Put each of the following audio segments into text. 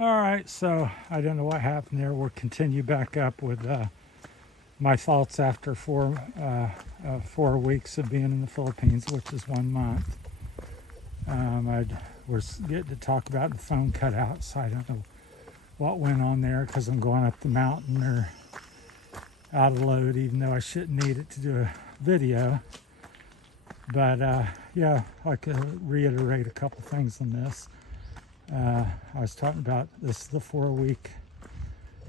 All right, so I don't know what happened there. We'll continue back up with my thoughts after 4 weeks of being in the Philippines, which is 1 month. I was getting to talk about the phone cut out, so I don't know what went on there because I'm going up the mountain or out of load, even though I shouldn't need it to do a video. But yeah, I could reiterate a couple things on this. I was talking about this is the 4-week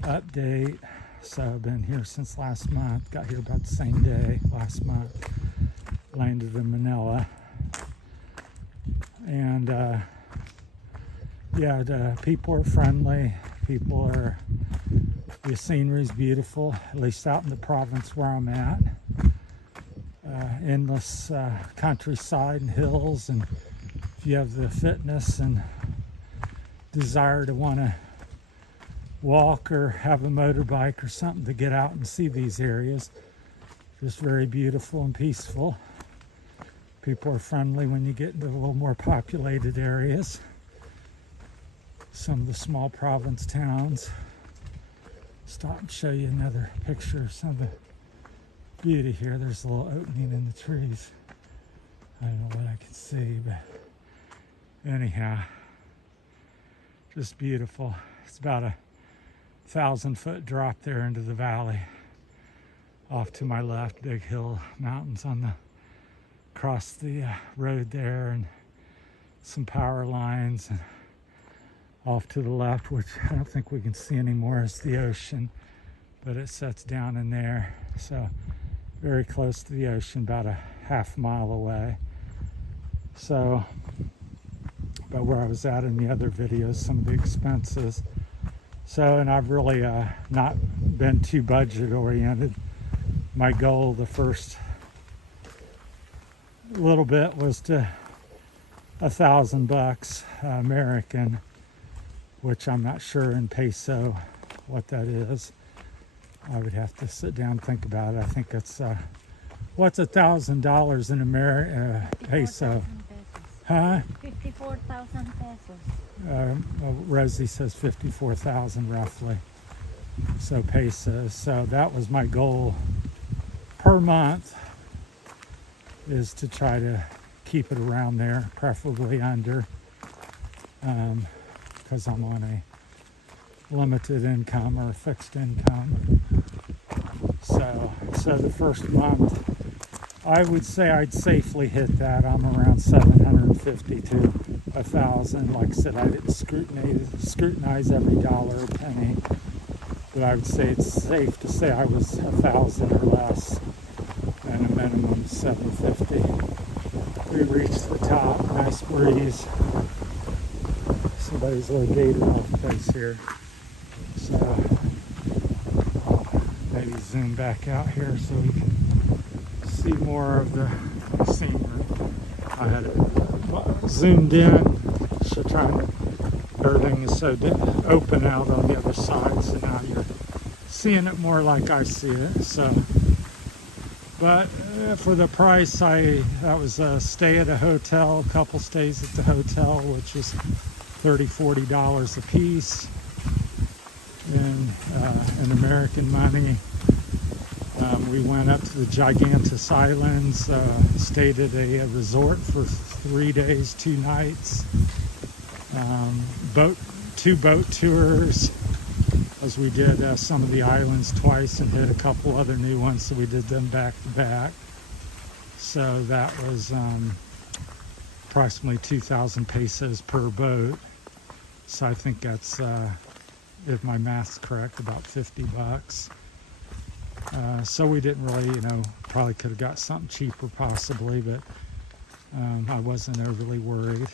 update. So I've been here since last month. Got here about the same day last month. Landed in Manila. And yeah, the people are friendly. The scenery's beautiful, at least out in the province where I'm at. Endless countryside and hills, and if you have the fitness and desire to want to walk or have a motorbike or something to get out and see these areas, just very beautiful and peaceful. People are friendly when you get into a little more populated areas. Some of the small province towns. Stop and show you another picture of some of the beauty here. There's a little opening in the trees. I don't know what I can see, but anyhow, just beautiful. It's about a 1,000-foot drop there into the valley. Off to my left, big hill mountains across the road there, and some power lines. And off to the left, which I don't think we can see anymore, is the ocean, but it sets down in there. So very close to the ocean, about a half mile away. So, but where I was at in the other videos, some of the expenses. So, and I've really not been too budget oriented. My goal the first little bit was to $1,000 American, which I'm not sure in peso what that is. I would have to sit down and think about it. I think it's what's $1,000 in peso? Huh? 54,000 pesos. Well, Rosie says 54,000 roughly. So pesos. So that was my goal per month, is to try to keep it around there, preferably under, because I'm on a limited income or a fixed income. So the first month, I would say I'd safely hit that. I'm around 750 to 1,000. Like I said, I didn't scrutinize every dollar or penny, but I would say it's safe to say I was 1,000 or less, and a minimum of 750. We reached the top, nice breeze. Somebody's little gated off place here. So maybe zoom back out here so we can see more of the scenery. I had it zoomed in, so everything is so open out on the other side, so now you're seeing it more like I see it. So, but for the price, that was a stay at a hotel, a couple stays at the hotel, which was $30-40 a piece in American money. We went up to the Gigantus Islands, stayed at a resort for 3 days, 2 nights, 2 boat tours, as we did some of the islands twice and hit a couple other new ones, so we did them back to back. So that was approximately 2,000 pesos per boat. So I think that's, if my math's correct, about $50. So we didn't really, probably could have got something cheaper possibly, but I wasn't overly worried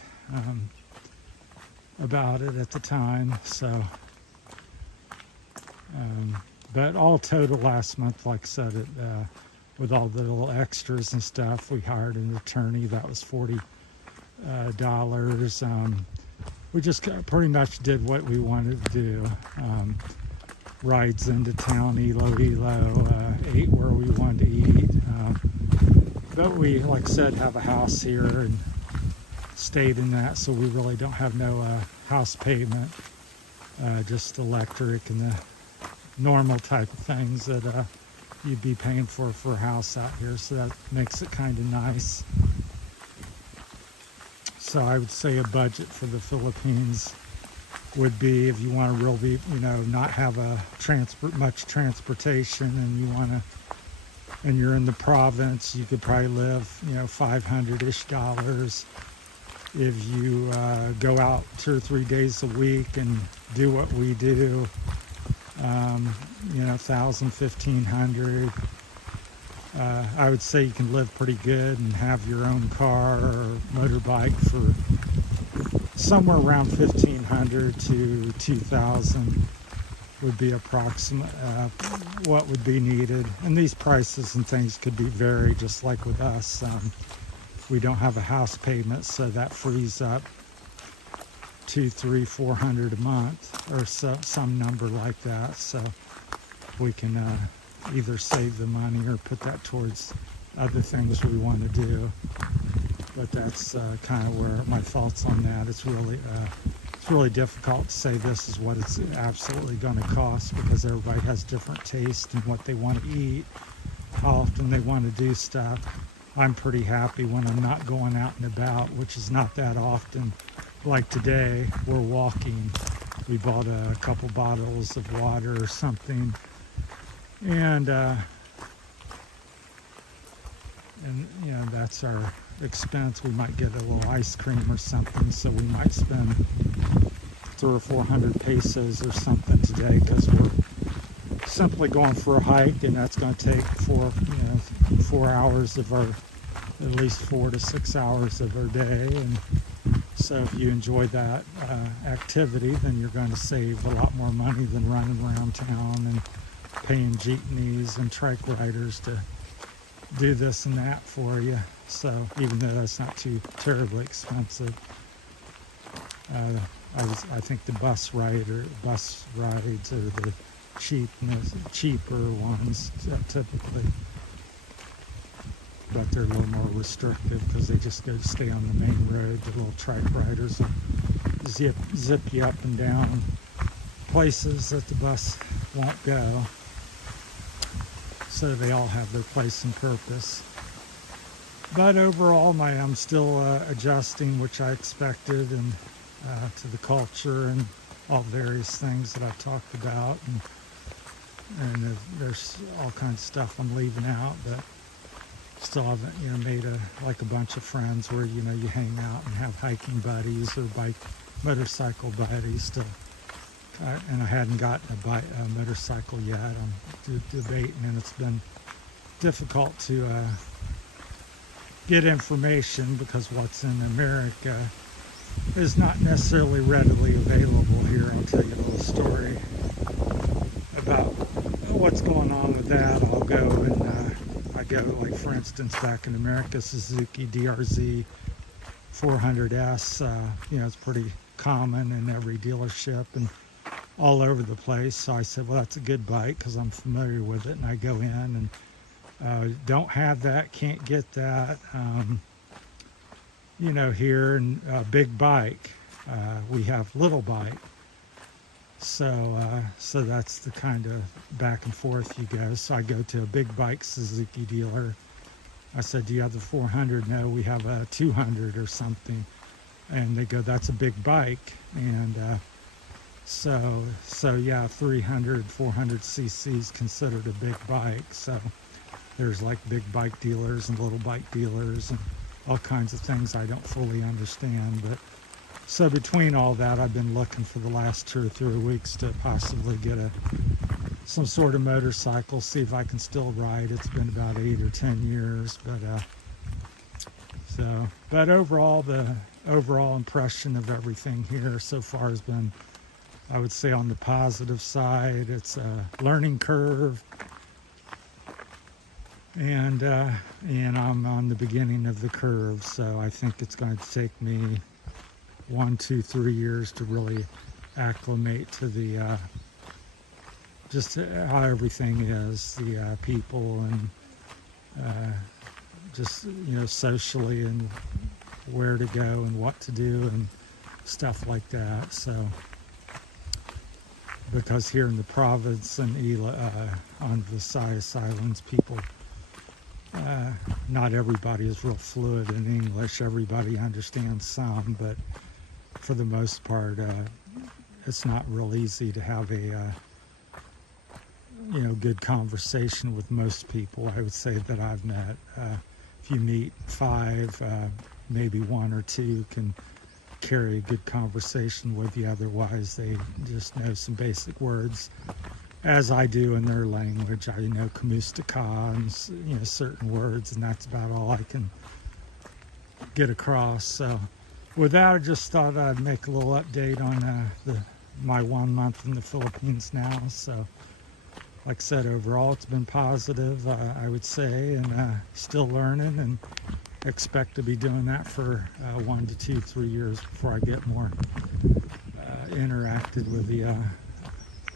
about it at the time. So, but all total last month, like I said, with all the little extras and stuff, we hired an attorney. That was $40. We just pretty much did what we wanted to do. Rides into town, ate where we wanted to eat. But we, like I said, have a house here and stayed in that, so we really don't have no house payment. just electric and the normal type of things that you'd be paying for a house out here. So that makes it kind of nice. So I would say a budget for the Philippines would be, if you want to really, not have much transportation, and and you're in the province, you could probably live, $500-ish. If you go out 2 or 3 days a week and do what we do, 1,000, 1,500. I would say you can live pretty good and have your own car or motorbike for somewhere around 1,500 to 2,000 would be approximate what would be needed. And these prices and things could be varied, just like with us. We don't have a house payment, so that frees up 200, 300, 400 a month, or some number like that. So we can either save the money or put that towards other things we want to do. But that's kind of where my thoughts on that. It's really difficult to say this is what it's absolutely going to cost, because everybody has different taste in what they want to eat, how often they want to do stuff. I'm pretty happy when I'm not going out and about, which is not that often. Like today, we're walking. We bought a couple bottles of water or something, and that's our expense. We might get a little ice cream or something, so we might spend 300 or 400 pesos or something today, because we're simply going for a hike, and that's going to take 4 hours of our, at least 4 to 6 hours of our day. And so if you enjoy that activity, then you're going to save a lot more money than running around town and paying jeepneys and trike riders to do this and that for you. So even though that's not too terribly expensive, I think the bus rides are the cheaper ones typically, but they're a little more restrictive because they just go stay on the main road. The little trike riders will zip you up and down places that the bus won't go. So they all have their place and purpose. But overall, I'm still adjusting, which I expected, and to the culture and all various things that I've talked about, and there's all kinds of stuff I'm leaving out, but still haven't made a bunch of friends where you hang out and have hiking buddies or motorcycle buddies to. And I hadn't gotten a motorcycle yet. I'm debating, and it's been difficult to get information, because what's in America is not necessarily readily available here. I'll tell you a little story about what's going on with that. I'll go and I go, like for instance, back in America, Suzuki DRZ 400S. It's pretty common in every dealership and all over the place. So I said, well, that's a good bike because I'm familiar with it. And I go in and don't have that, can't get that. Here in big bike, we have little bike. So that's the kind of back and forth you go. So I go to a big bike Suzuki dealer. I said, do you have the 400? No, we have a 200 or something. And they go, that's a big bike. And So yeah, 300, 400 cc is considered a big bike. So there's like big bike dealers and little bike dealers and all kinds of things I don't fully understand. But so between all that, I've been looking for the last 2 or 3 weeks to possibly get some sort of motorcycle, see if I can still ride. It's been about 8 or 10 years, but overall, the overall impression of everything here so far has been, I would say, on the positive side. It's a learning curve, and I'm on the beginning of the curve. So I think it's going to take me 1, 2, 3 years to really acclimate to the just how everything is, the people, and just socially, and where to go and what to do and stuff like that. So because here in the province and on Visayas Islands, people, not everybody is real fluid in English. Everybody understands some, but for the most part, it's not real easy to have a good conversation with most people. I would say that I've met. If you meet 5, maybe 1 or 2 can carry a good conversation with you. Otherwise, they just know some basic words, as I do in their language. I know kamusta and certain words, and that's about all I can get across. So with that, I just thought I'd make a little update on my 1 month in the Philippines now. So like I said, overall it's been positive, I would say, and still learning, and expect to be doing that for 1 to 2, 3 years before I get more interacted with the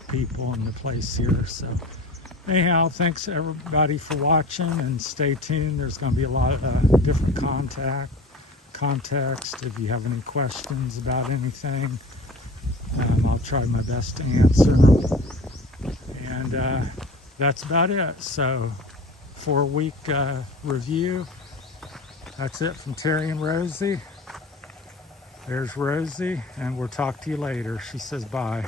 people in the place here. So anyhow, thanks everybody for watching, and stay tuned. There's going to be a lot of different context. If you have any questions about anything, I'll try my best to answer them. And that's about it. So 4-week review. That's it from Terry and Rosie. There's Rosie, and we'll talk to you later. She says bye.